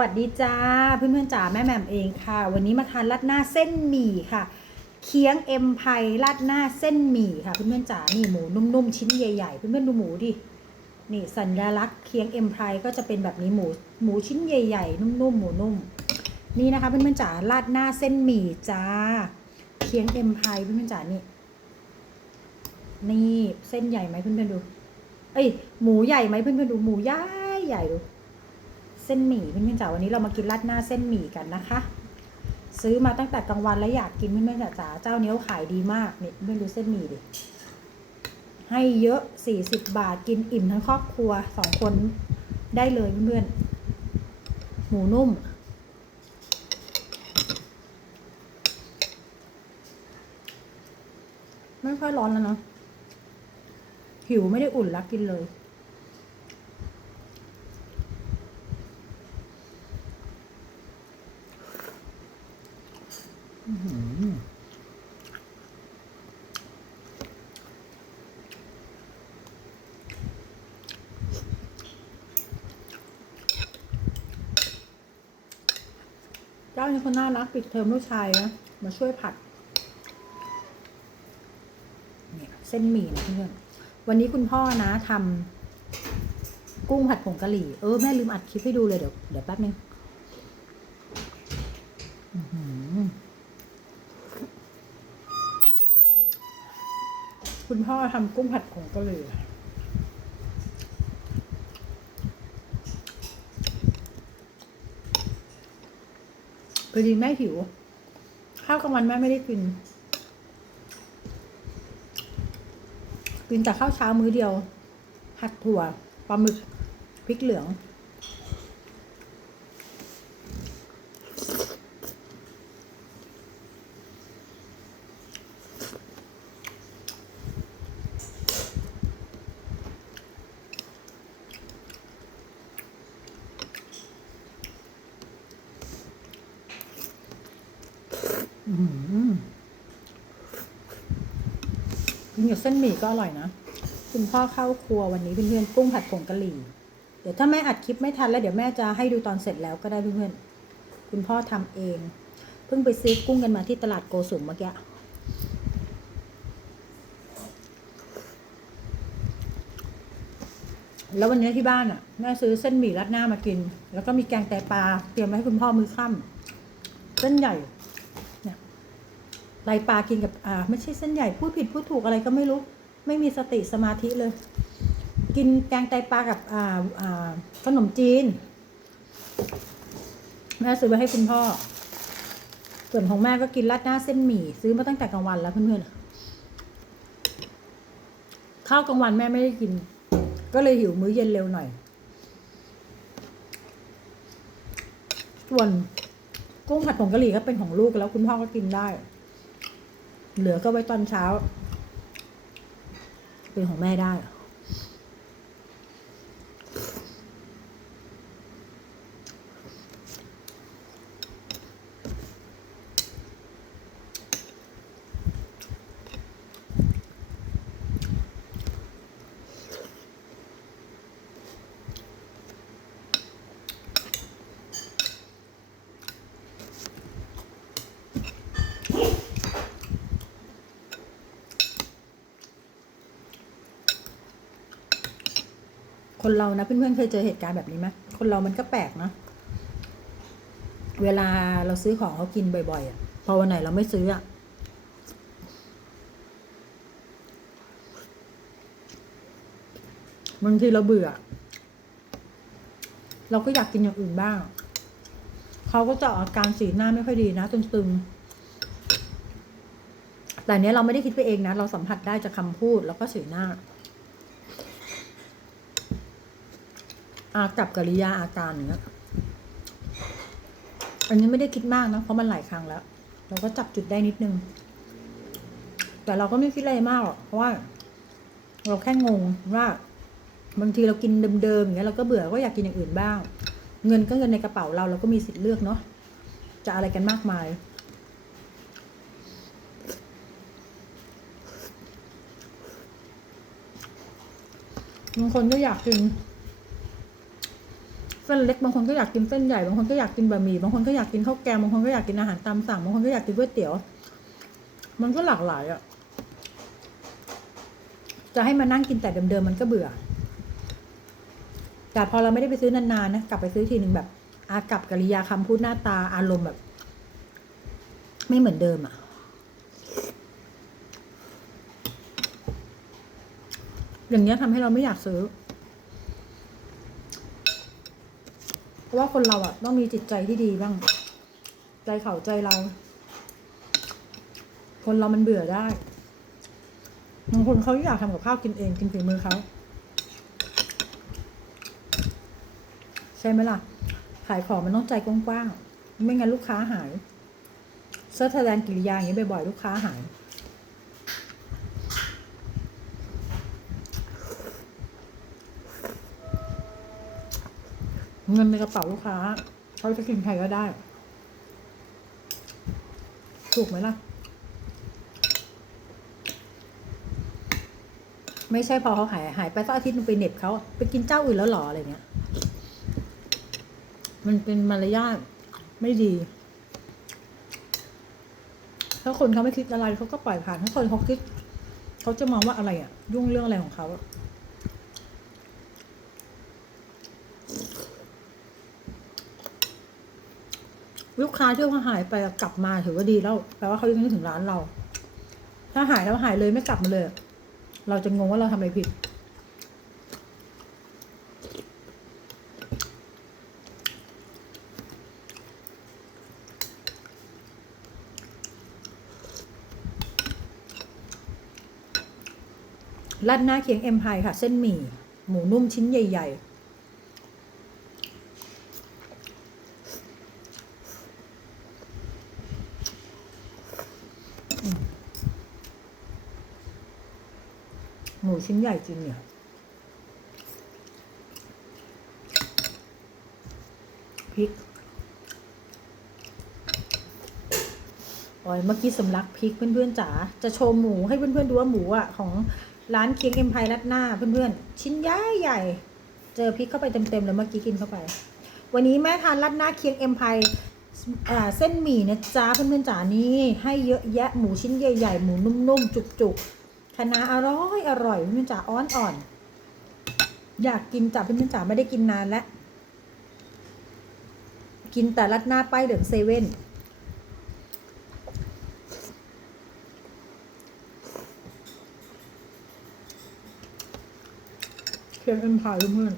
วัสดีจ้าเพื่อนๆจ๋าแม่แหม่มเองค่ะ วันนี้มาทานราดหน้าเส้นหมี่ค่ะ เคียงเอ็มไพราดหน้าเส้นหมี่ค่ะเพื่อนๆจ๋านี่หมูนุ่มๆชิ้นใหญ่ๆเพื่อนๆดูหมูดินี่สัญลักษณ์เคียงเอ็มไพก็จะเป็นแบบนี้หมูหมูชิ้นใหญ่ๆนุ่มๆหมูนุ่ม นี่นะคะเพื่อนๆจ๋าราดหน้าเส้นหมี่จ้าเคียงเอ็มไพเพื่อนๆจ๋านี่นี่เส้นใหญ่ไหมเพื่อนๆดู เอ้ยหมูใหญ่ไหมเพื่อนๆดูหมูใหญ่ใหญ่ดู เส้นหมี่เพื่อนๆจ๋าวันนี้เรามากินราดหน้าเส้นหมี่กันนะคะ ซื้อมาตั้งแต่กลางวันแล้วอยากกินเพื่อนๆจ๋าเจ้าเนี้ยขายดีมากนี่เพื่อนๆดูเส้นหมี่ดิให้เยอะสี่สิบบาทกินอิ่มทั้งครอบครัวสองคนได้เลยเพื่อนๆหมูนุ่ม ไม่ค่อยร้อนแล้วเนาะหิวไม่ได้อุ่นแล้วกินเลย เจ้านี้คนน่ารักปิดเทอมลูกชายนะ มาช่วยผัดเนี่ยเส้นหมี่นะเพื่อนวันนี้คุณพ่อนะทำกุ้งผัดผงกะหรี่ เออ แม่ลืมอัดคลิปให้ดูเลยเดี๋ยวเดี๋ยวแป๊บนึง คุณพ่อทำกุ้งผัดผงกะหรี่พอดีแม่หิว ข้าวกลางวันแม่ไม่ได้กิน กินแต่ข้าวเช้ามื้อเดียว ผัดถั่วปลาหมึกพริกเหลือง กินกับเส้นหมี่ก็อร่อยนะ คุณพ่อเข้าครัววันนี้เพื่อนๆกุ้งผัดผงกะหรี่ เดี๋ยวถ้าแม่อัดคลิปไม่ทันแล้วเดี๋ยวแม่จะให้ดูตอนเสร็จแล้วก็ได้เพื่อนๆคุณพ่อทำเอง เพิ่งไปซื้อกุ้งกันมาที่ตลาดโกสุมเมื่อกี้แล้ววันนี้ที่บ้านอะแม่ซื้อเส้นหมี่รัดหน้ามากิน แล้วก็มีแกงไตปลาเตรียมไว้ให้คุณพ่อมือค่ำเส้นใหญ่ ไตปลากินกับอ่าไม่ใช่เส้นใหญ่พูดผิดพูดถูกอะไรก็ไม่รู้ ไม่มีสติสมาธิเลย กินแกงไตปลากับอ่าอ่าขนมจีนแม่ซื้อไว้ให้คุณพ่อ ส่วนของแม่ก็กินราดหน้าเส้นหมี่ ซื้อมาตั้งแต่กลางวันแล้วเพื่อนๆข้าวกลางวันแม่ไม่ได้กิน ก็เลยหิวมื้อเย็นเร็วหน่อย ส่วนกุ้งผัดผงกะหรี่ก็เป็นของลูกแล้วคุณพ่อก็กินได้ เหลือก็ไว้ตอนเช้า เป็นของแม่ได้ คนเรานะเพื่อนๆเคยเจอเหตุการณ์แบบนี้ไหมคนเรามันก็แปลกเนะเวลาเราซื้อของเขากินบ่อยๆอะพอวันไหนเราไม่ซื้ออะบางทีเราเบื่อ เราก็อยากกินอย่างอื่นบ้าง เขาก็จะออกอาการสีหน้าไม่ค่อยดีนะตึงๆแต่เนี้ยเราไม่ได้คิดไปเองนะ เราสัมผัสได้จากคำพูดแล้วก็สีหน้า อากับกริยาอาการอย่างเงี้ยอันนี้ไม่ได้คิดมากนะเพราะมันหลายครั้งแล้ว เราก็จับจุดได้นิดนึง แต่เราก็ไม่คิดอะไรมากหรอกเพราะว่า เราแค่งงว่า บางทีเรากินเดิมๆอย่างเงี้ยเราก็เบื่อก็อยากกินอย่างอื่นบ้าง เงินก็เงินในกระเป๋าเราเราก็มีสิทธิ์เลือกเนาะจะอะไรกันมากมายบางคนก็อยากกิน ส้นเล็กบางคนก็อยากกินเส้นใหญ่บางคนก็อยากกินบะหมี่บางคนก็อยากกินข้าวแกงบางคนก็อยากกินอาหารตามสั่งบางคนก็อยากกินก๋วยเตี๋ยว มันก็หลากหลายอะจะให้มานั่งกินแต่เดิมๆมันก็เบื่อ แต่พอเราไม่ได้ไปซื้อนานๆนะกลับไปซื้อทีหนึ่งแบบอากับกริยาคำพูดหน้าตาอารมณ์แบบ ไม่เหมือนเดิมอะอย่างเงี้ยทำให้เราไม่อยากซื้อ เพ ราะว่าคนเราอะต้องมีจิตใจที่ดีบ้าง ใจเขาใจเรา คนเรามันเบื่อได้บางคนเขาอยากทำกับข้าวกินเองกินฝีมือเขาใช่ไหมล่ะ ขายของมันต้องใจกว้างๆไม่งั้นลูกค้าหายเซิร์ชแสดงกิริยาอย่างนี้บ่อยๆลูกค้าหาย เงินในกระเป๋าลูกค้าเขาจะกินใครก็ได้ ถูกไหมล่ะ ไม่ใช่พอเขาหายหายไปสักอาทิตย์นึงไปเน็บเขาไปกินเจ้าอื่นแล้วหรออะไรเงี้ย มันเป็นมารยาทไม่ดี ถ้าคนเขาไม่คิดอะไรเขาก็ปล่อยผ่านถ้าคนเขาคิดเขาจะมองว่าอะไรอะยุ่งเรื่องอะไรของเขาอะ ลูกค้าที่เขาหายไปกลับมาถือว่าดีแล้วแปลว่าเขายังนึกถึงร้านเรา ถ้าหายแล้วหายเลยไม่กลับมาเลย เราจะงงว่าเราทำอะไรผิดราดหน้าเคียงเอ็มพายค่ะ เส้นหมี่ หมูนุ่มชิ้นใหญ่ ๆ อืมหมู ชิ้นใหญ่จริงเนี่ยพริกโอ้ยเมื่อกี้สำลักพริกเพื่อนๆจ๋าจะโชว์หมูให้เพื่อนๆดูว่าหมูอะของร้านเคียงเอ็มไพรัดหน้าเพื่อนๆชิ้นใหญ่ใหญ่ เจอพริกเข้าไปเต็มๆเลยเมื่อกี้กินเข้าไป วันนี้แม่ทานรัดหน้าเคียงเอ็มไพเส้นหมี่นะจ๊ะเพื่อนๆจ๋านี่ให้เยอะแยะหมูชิ้นใหญ่ๆหมูนุ่มๆจุกๆ คะน้าอร่อยอร่อยเพื่อนจ๋าอ้อนอ่อน อยากกินจ้ะเพื่อนจ๋าไม่ได้กินนานแล้ว กินแต่รัดหน้าป้ายเหลืองเซเว่นเคียงเอ็มพายเพื่อน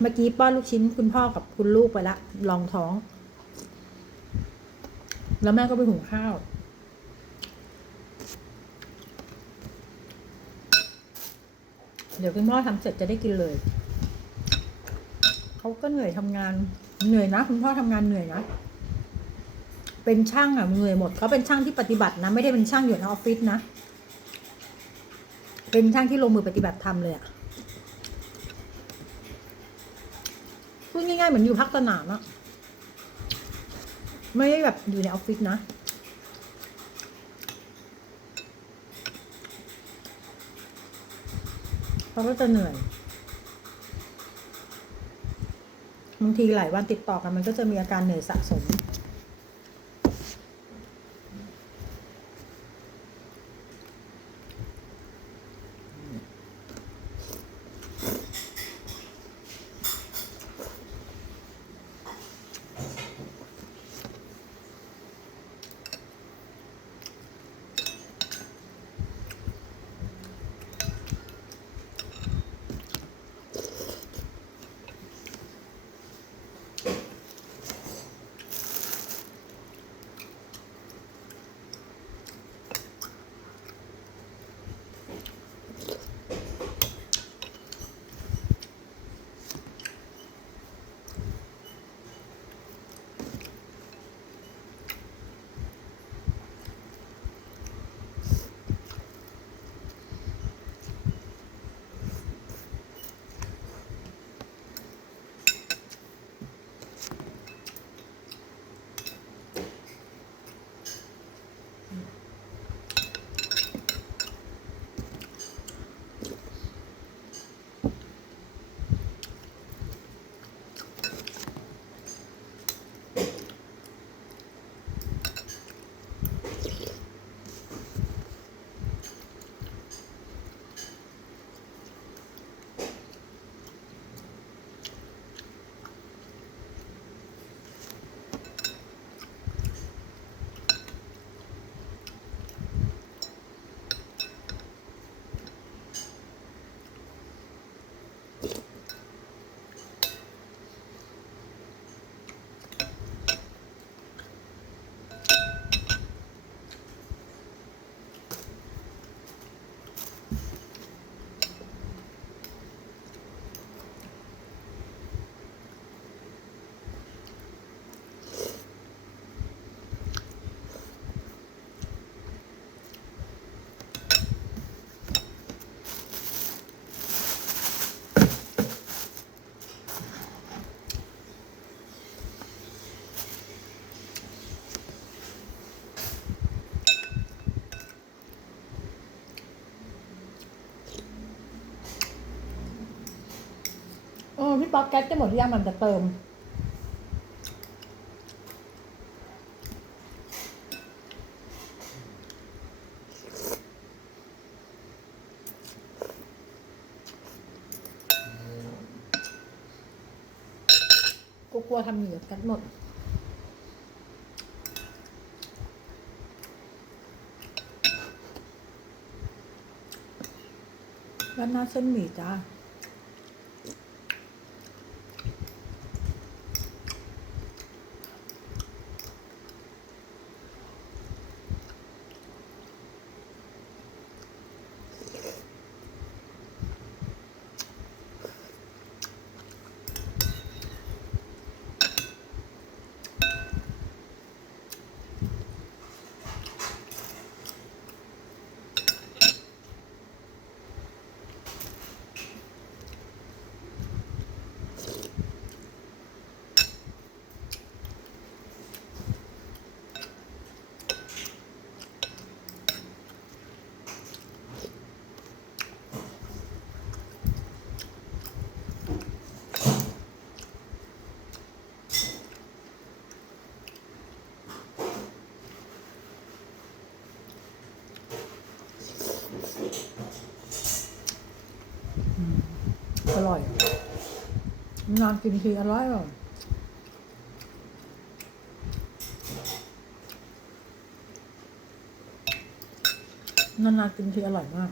เมื่อกี้ป้อนลูกชิ้นคุณพ่อกับคุณลูกไปละลองท้อง แล้วแม่ก็ไปหุงข้าว ดี๋ยวคุณพ่อทำเสร็จจะได้กินเลย เขาก็เหนื่อยทำงานเหนื่อยนะ คุณพ่อทำงานเหนื่อยนะ เป็นช่างอะเหนื่อยหมดเขาเป็นช่างที่ปฏิบัตินะ ไม่ได้เป็นช่างอยู่ในออฟฟิศนะ เป็นช่างที่ลงมือปฏิบัติธรรมเลยอะพูดง่ายๆเหมือนอยู่พักสนามอะไม่ได้แบบอยู่ในออฟฟิศนะ เขาก็จะเหนื่อยบางทีหลายวันติดต่อกันมันก็จะมีอาการเหนื่อยสะสม ป๊อกแก๊สจะหมดหรือยังมันจะเติม กูกลัวทำเหนียวกันหมดแล้วหน้าเส้นหมี่จ้า อร่อย นานกินทีอร่อยแบบนานๆกินทีอร่อยมาก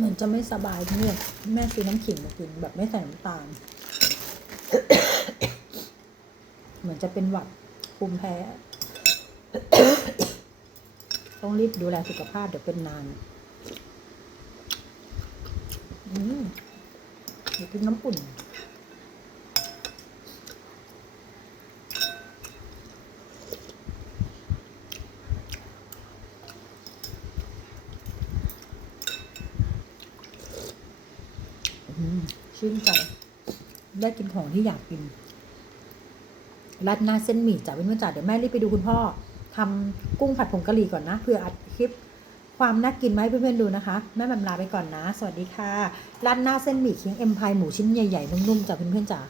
เหมือนจะไม่สบายเนี่ยแม่ซื้อน้ำขิงมากินแบบไม่ใส่น้ำตาล เหมือนจะเป็นหวัดภูมิแพ้ ต้องรีบดูแลสุขภาพเดี๋ยวเป็นนานอืมเดี๋ยวกินน้ำอุ่น อืม ชื่นใจ ได้กินของที่อยากกินรัดหน้าเส้นหมี่จ่าเพื่อนจ๋าเดี๋ยวแม่รีบไปดูคุณพ่อทำกุ้งผัดผงกะหรี่ก่อนนะเพื่ออัดคลิป ความน่ากินไหมเพื่อนๆดูนะคะ แม่แหม่มลาไปก่อนนะ สวัสดีค่ะรัดหน้าเส้นหมี่เคียงเอ็มพายหมูชิ้นใหญ่ๆนุ่มๆจ่าเพื่อนๆจ๋า